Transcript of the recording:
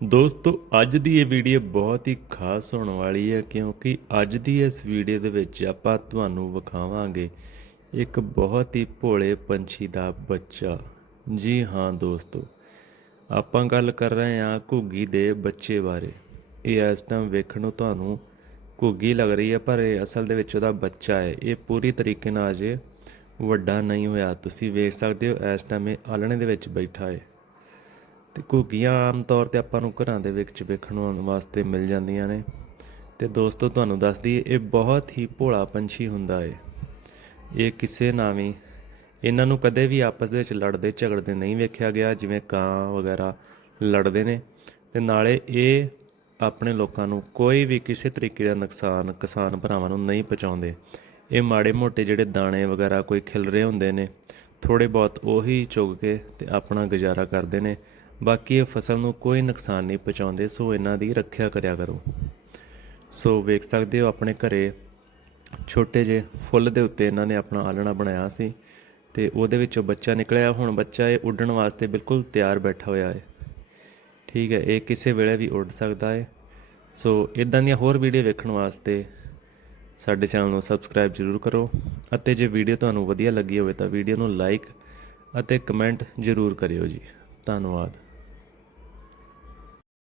ਦੋਸਤੋ, ਅੱਜ ਦੀ ਇਹ ਵੀਡੀਓ ਬਹੁਤ ਹੀ ਖਾਸ ਹੋਣ ਵਾਲੀ ਹੈ ਕਿਉਂਕਿ ਅੱਜ ਦੀ ਇਸ ਵੀਡੀਓ ਦੇ ਵਿੱਚ ਆਪਾਂ ਤੁਹਾਨੂੰ ਵਿਖਾਵਾਂਗੇ ਇੱਕ ਬਹੁਤ ਹੀ ਭੋਲੇ ਪੰਛੀ ਦਾ ਬੱਚਾ। ਜੀ ਹਾਂ ਦੋਸਤੋ, ਆਪਾਂ ਗੱਲ ਕਰ ਰਹੇ ਹਾਂ ਘੁੱਗੀ ਦੇ ਬੱਚੇ ਬਾਰੇ। ਇਹ ਇਸ ਟਾਈਮ ਵੇਖਣ ਨੂੰ ਤੁਹਾਨੂੰ ਘੁੱਗੀ ਲੱਗ ਰਹੀ ਹੈ, ਪਰ ਇਹ ਅਸਲ ਦੇ ਵਿੱਚ ਉਹਦਾ ਬੱਚਾ ਹੈ। ਇਹ ਪੂਰੀ ਤਰੀਕੇ ਨਾਲ ਅਜੇ ਵੱਡਾ ਨਹੀਂ ਹੋਇਆ। ਤੁਸੀਂ ਵੇਖ ਸਕਦੇ ਹੋ, ਇਸ ਟਾਈਮ ਇਹ ਆਲਣੇ ਦੇ ਵਿੱਚ ਬੈਠਾ ਹੈ। ਤੇ ਘੁੱਗੀਆਂ ਆਮ ਤੌਰ ਤੇ ਆਪਾਂ ਨੂੰ ਘਰਾਂ ਦੇ ਵਿੱਚ ਵੇਖਣ ਨੂੰ ਵਾਸਤੇ ਮਿਲ ਜਾਂਦੀਆਂ ਨੇ। ਤੇ ਦੋਸਤੋ, ਤੁਹਾਨੂੰ ਦੱਸ ਦਈਏ, ਇਹ ਬਹੁਤ ਹੀ ਭੋਲਾ ਪੰਛੀ ਹੁੰਦਾ ਏ। ਇਹ ਕਿਸੇ ਨਾਲ ਵੀ, ਇਹਨਾਂ ਨੂੰ ਕਦੇ ਵੀ ਆਪਸ ਦੇ ਵਿੱਚ ਲੜਦੇ, ਝਗੜਦੇ ਨਹੀਂ ਵੇਖਿਆ ਗਿਆ, ਜਿਵੇਂ ਕਾਂ ਵਗੈਰਾ ਲੜਦੇ ਨੇ। ਤੇ ਨਾਲੇ ਇਹ ਆਪਣੇ ਲੋਕਾਂ ਨੂੰ ਕੋਈ ਵੀ ਕਿਸੇ ਤਰੀਕੇ ਦਾ ਨੁਕਸਾਨ, ਕਿਸਾਨ ਭਰਾਵਾਂ ਨੂੰ ਨਹੀਂ ਪਹੁੰਚਾਉਂਦੇ। ਇਹ ਮਾੜੇ ਮੋਟੇ ਜਿਹੜੇ ਦਾਣੇ ਵਗੈਰਾ ਕੋਈ ਖਿਲ ਰਹੇ ਹੁੰਦੇ ਨੇ ਥੋੜੇ ਬਹੁਤ ਉਹੀ ਚੁਗ ਕੇ ਤੇ ਆਪਣਾ ਗੁਜ਼ਾਰਾ ਕਰਦੇ ਨੇ। ਬਾਕੀ ਇਹ ਫਸਲ ਨੂੰ ਕੋਈ ਨੁਕਸਾਨ ਨਹੀਂ ਪਹੁੰਚਾਉਂਦੇ, ਸੋ ਇਹਨਾਂ ਦੀ ਰੱਖਿਆ ਕਰਿਆ ਕਰੋ। ਸੋ ਵੇਖ ਸਕਦੇ ਹੋ ਆਪਣੇ ਘਰੇ ਛੋਟੇ ਜਿਹੇ ਫੁੱਲ ਦੇ ਉੱਤੇ ਇਹਨਾਂ ਨੇ ਆਪਣਾ ਆਲਣਾ ਬਣਾਇਆ ਸੀ ਤੇ ਉਹਦੇ ਵਿੱਚੋਂ ਬੱਚਾ ਨਿਕਲਿਆ। ਹੁਣ ਬੱਚਾ ਇਹ ਉੱਡਣ ਵਾਸਤੇ ਬਿਲਕੁਲ ਤਿਆਰ ਬੈਠਾ ਹੋਇਆ ਹੈ। ਠੀਕ ਹੈ, ਇਹ ਕਿਸੇ ਵੇਲੇ ਵੀ ਉੱਡ ਸਕਦਾ ਹੈ। ਸੋ ਇਦਾਂ ਦੀਆਂ ਹੋਰ ਵੀਡੀਓ ਵੇਖਣ ਵਾਸਤੇ ਸਾਡੇ ਚੈਨਲ ਨੂੰ ਸਬਸਕ੍ਰਾਈਬ ਜ਼ਰੂਰ ਕਰੋ ਅਤੇ ਜੇ ਵੀਡੀਓ ਤੁਹਾਨੂੰ ਵਧੀਆ ਲੱਗੀ ਹੋਵੇ ਤਾਂ ਵੀਡੀਓ ਨੂੰ ਲਾਈਕ ਅਤੇ ਕਮੈਂਟ ਜ਼ਰੂਰ ਕਰਿਓ ਜੀ। ਧੰਨਵਾਦ।